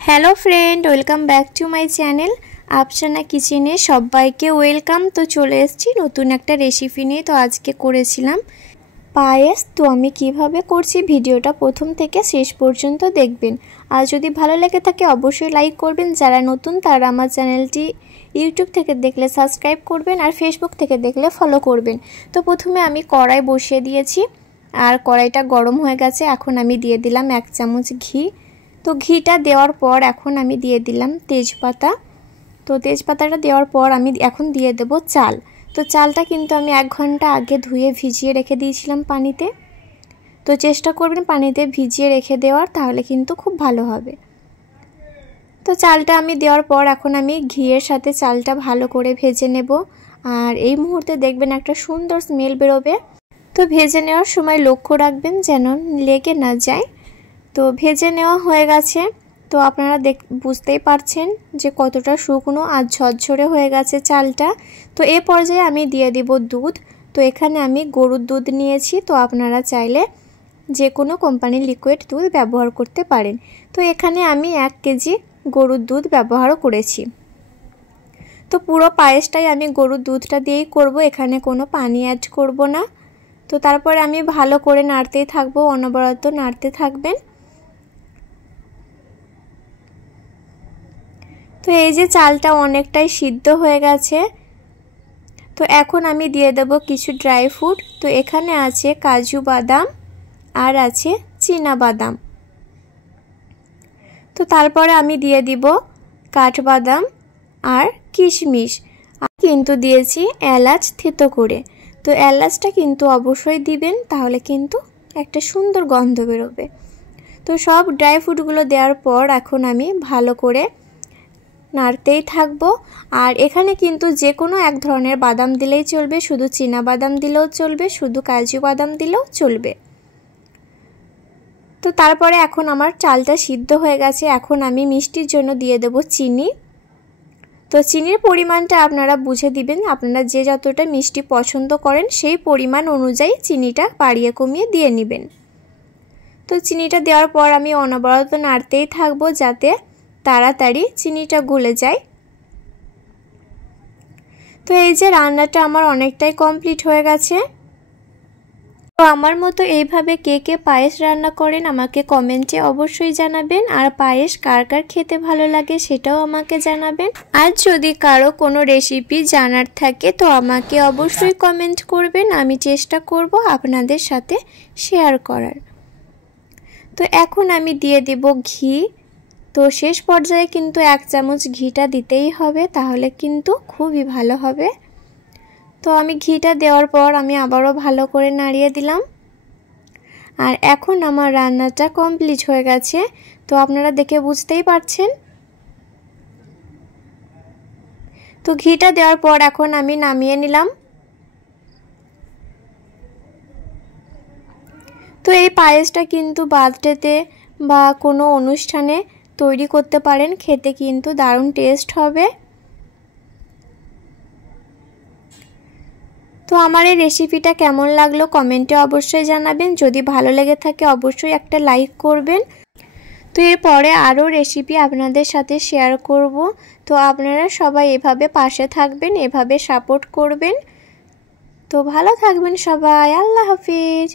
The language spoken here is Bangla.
Hello friend welcome back to my channel Apsana किचेने सबाइके वेलकम। तो चले एसेছি नतून একটা রেসিপি নিয়ে। তো আজকে করেছিলাম পায়েস। তো আমি কিভাবে করছি ভিডিওটা প্রথম থেকে শেষ পর্যন্ত দেখবেন। আর যদি ভালো লেগে থাকে অবশ্যই লাইক করবেন, যারা নতুন তারা আমার চ্যানেলটি ইউটিউব থেকে দেখলে সাবস্ক্রাইব করবেন আর ফেসবুক থেকে দেখলে ফলো করবেন। তো প্রথমে আমি কড়াই বসিয়ে দিয়েছি আর কড়াইটা গরম হয়ে গেছে। এখন আমি দিয়ে দিলাম 1 চামচ ঘি। তো ঘিটা দেওয়ার পর এখন আমি দিয়ে দিলাম তেজপাতা। তো তেজপাতাটা দেওয়ার পর আমি এখন দিয়ে দেব চাল। তো চালটা কিন্তু আমি 1 ঘন্টা আগে ধুয়ে ভিজিয়ে রেখে দিয়েছিলাম পানিতে। তো চেষ্টা করবেন পানিতে ভিজিয়ে রেখে দেওয়ার, তাহলে কিন্তু খুব ভালো হবে। তো চালটা আমি দেওয়ার পর এখন আমি ঘিয়ের সাথে চালটা ভালো করে ভেজে নেব। আর এই মুহূর্তে দেখবেন একটা সুন্দর স্মেল বেরোবে। তো ভেজে নেওয়ার সময় লক্ষ্য রাখবেন যেন লেগে না যায়। তো ভেজে নেওয়া হয়ে গেছে। তো আপনারা বুঝতেই পারছেন যে কতটা শুকনো আর ঝরঝরে হয়ে গেছে চালটা। তো এই পর্যায়ে আমি দিয়ে দিব দুধ। তো এখানে আমি গরুর দুধ নিয়েছি। তো আপনারা চাইলে যে কোনো কোম্পানির লিকুইড দুধ ব্যবহার করতে পারেন। তো এখানে আমি 1 কেজি গরুর দুধ ব্যবহার করেছি। তো পুরো পায়েসটাই আমি গরুর দুধটা দিয়েই করব, এখানে কোনো পানি অ্যাড করব না। তো তারপরে আমি ভালো করে নাড়তেই থাকবো, অনবরত নাড়তে থাকবেন। তো এই যে চালটা অনেকটাই সিদ্ধ হয়ে গেছে। তো এখন আমি দিয়ে দেব কিছু ড্রাই ফ্রুট। তো এখানে আছে কাজু বাদাম আর আছে চীনা বাদাম। তো তারপরে আমি দিয়ে দিব কাঠবাদাম আর কিশমিশ। আর কিন্তু দিয়েছি এলাচ থেতো করে। তো এলাচটা কিন্তু অবশ্যই দিবেন, তাহলে কিন্তু একটা সুন্দর গন্ধ বেরোবে। তো সব ড্রাই ফ্রুটগুলো দেওয়ার পর এখন আমি ভালো করে নাড়তেই থাকবো। আর এখানে কিন্তু যে কোনো এক ধরনের বাদাম দিলেই চলবে, শুধু চীনা বাদাম দিলেও চলবে, শুধু কাজু বাদাম দিলেও চলবে। তো তারপরে এখন আমার চালটা সিদ্ধ হয়ে গেছে। এখন আমি মিষ্টির জন্য দিয়ে দেব চিনি। তো চিনির পরিমাণটা আপনারা বুঝে দিবেন, আপনারা যে যতটা মিষ্টি পছন্দ করেন সেই পরিমাণ অনুযায়ী চিনিটা বাড়িয়ে কমিয়ে দিয়ে নেবেন। তো চিনিটা দেওয়ার পর আমি অনবরত নাড়তেই থাকবো যাতে তাড়াতাড়ি চিনিটা গলে যায়। তো এই যে রান্নাটা আমার অনেকটাই কমপ্লিট হয়ে গেছে। তো আমার মতো এইভাবে কে কে পায়েস রান্না করেন আমাকে কমেন্টে অবশ্যই জানাবেন। আর পায়েস কার কার খেতে ভালো লাগে সেটাও আমাকে জানাবেন। আর যদি কারো কোনো রেসিপি জানার থাকে তো আমাকে অবশ্যই কমেন্ট করবেন, আমি চেষ্টা করব আপনাদের সাথে শেয়ার করার। তো এখন আমি দিয়ে দেব ঘি। তো শেষ পর্যায়ে কিন্তু 1 চামচ ঘিটা দিতেই হবে, তাহলে কিন্তু খুবই ভালো হবে। তো আমি ঘিটা দেওয়ার পর আমি আবারও ভালো করে নাড়িয়ে দিলাম। আর এখন আমার রান্নাটা কমপ্লিট হয়ে গেছে। তো আপনারা দেখে বুঝতেই পারছেন। তো ঘিটা দেওয়ার পর এখন আমি নামিয়ে নিলাম। তো এই পায়েসটা কিন্তু বার্থডেতে বা কোনো অনুষ্ঠানে তৈরি করতে পারেন, খেতে কিন্তু দারুণ টেস্ট হবে। তো আমার এই রেসিপিটা কেমন লাগলো কমেন্টে অবশ্যই জানাবেন। যদি ভালো লেগে থাকে অবশ্যই একটা লাইক করবেন। তো এরপরে আরও রেসিপি আপনাদের সাথে শেয়ার করব। তো আপনারা সবাই এভাবে পাশে থাকবেন, এভাবে সাপোর্ট করবেন। তো ভালো থাকবেন সবাই, আল্লাহ হাফিজ।